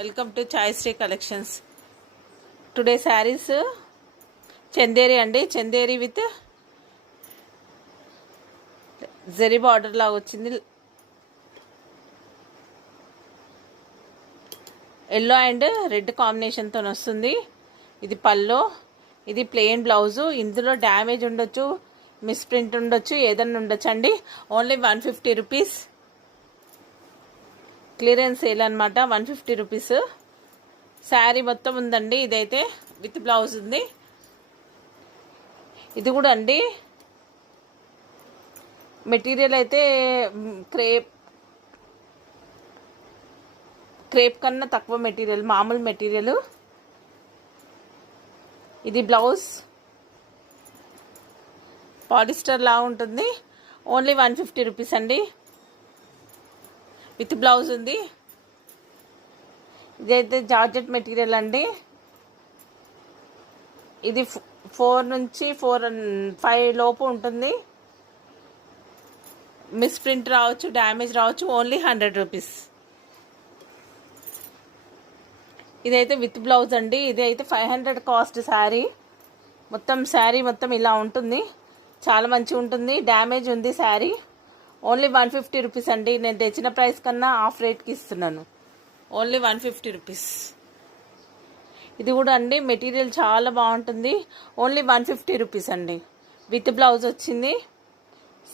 Welcome to Chayasri collections. Today sarees Chanderi అండి. Chanderi with zari border లాగా వచ్చింది. ఎల్లో అండ్ రెడ్ కాంబినేషన్తో వస్తుంది. ఇది పల్లో, ఇది ప్లెయిన్ బ్లౌజు. ఇందులో డ్యామేజ్ ఉండొచ్చు, మిస్ప్రింట్ ఉండొచ్చు, ఏదన్నా ఉండొచ్చు అండి. Only 150 rupees. క్లియరెన్స్ సేల్ అనమాట. 150 రూపీస్ శారీ మొత్తం ఉందండి. ఇదైతే విత్ బ్లౌజ్ ఉంది. ఇది కూడా అండి మెటీరియల్ అయితే క్రేప్ కన్నా తక్కువ మెటీరియల్, మామూలు మెటీరియల్. ఇది బ్లౌజ్ పాలిస్టర్ లా ఉంటుంది. ఓన్లీ 150 రూపీస్ అండి. విత్ బ్లౌజ్ ఉంది. ఇదైతే జార్జెట్ మెటీరియల్ అండి. ఇది 4 నుంచి 5 లోపు ఉంటుంది. మిస్ప్రింట్ రావచ్చు, డ్యామేజ్ రావచ్చు. Only 100 rupees. ఇదైతే విత్ బ్లౌజ్ అండి. ఇది అయితే 500 కాస్ట్ శారీ. శారీ మొత్తం ఇలా ఉంటుంది. చాలా మంచిగా ఉంటుంది. డ్యామేజ్ ఉంది శారీ. ఓన్లీ 150 రూపీస్ అండి. నేను తెచ్చిన ప్రైస్ కన్నా హాఫ్ రేట్కి ఇస్తున్నాను. Only 150 rupees. ఇది కూడా అండి మెటీరియల్ చాలా బాగుంటుంది. ఓన్లీ 150 రూపీస్ అండి. విత్ బ్లౌజ్ వచ్చింది.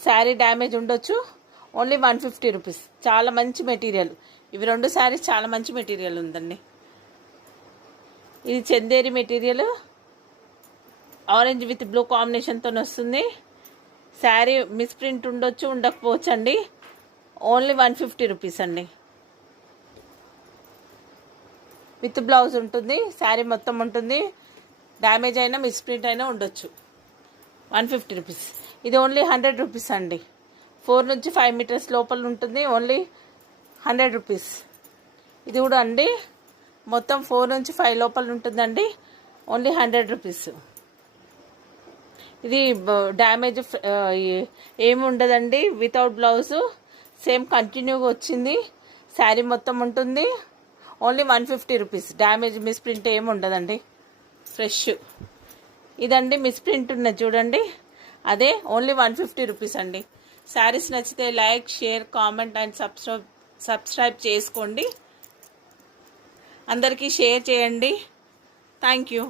శారీ డ్యామేజ్ ఉండొచ్చు. Only 150 rupees. చాలా మంచి మెటీరియల్. ఇవి 2 శారీస్ చాలా మంచి మెటీరియల్ ఉందండి. ఇది Chanderi material. Orange with blue కాంబినేషన్తో వస్తుంది. శారీ మిస్ప్రింట్ ఉండొచ్చు, ఉండకపోవచ్చు అండి. ఓన్లీ 150 రూపీస్ అండి. విత్ బ్లౌజ్ ఉంటుంది. శారీ మొత్తం ఉంటుంది. డ్యామేజ్ అయినా మిస్ప్రింట్ అయినా ఉండొచ్చు. 150 రూపీస్. ఇది ఓన్లీ 100 రూపీస్ అండి. 4 నుంచి 5 మీటర్స్ లోపల ఉంటుంది. Only 100 rupees. ఇది కూడా అండి మొత్తం 4 నుంచి 5 లోపల ఉంటుందండి. Only 100 rupees. ఇది డ్యామేజ్ ఏమి ఉండదండి. వితౌట్ బ్లౌజు సేమ్ కంటిన్యూగా వచ్చింది. శారీ మొత్తం ఉంటుంది. Only 150 rupees. డ్యామేజ్ మిస్ప్రింట్ ఏమి ఉండదండి. ఫ్రెష్. ఇదండి మిస్ప్రింట్ ఉన్నది చూడండి, అదే. ఓన్లీ 150 రూపీస్ అండి. శారీస్ నచ్చితే like, share, comment and subscribe చేసుకోండి. అందరికీ షేర్ చేయండి. Thank you.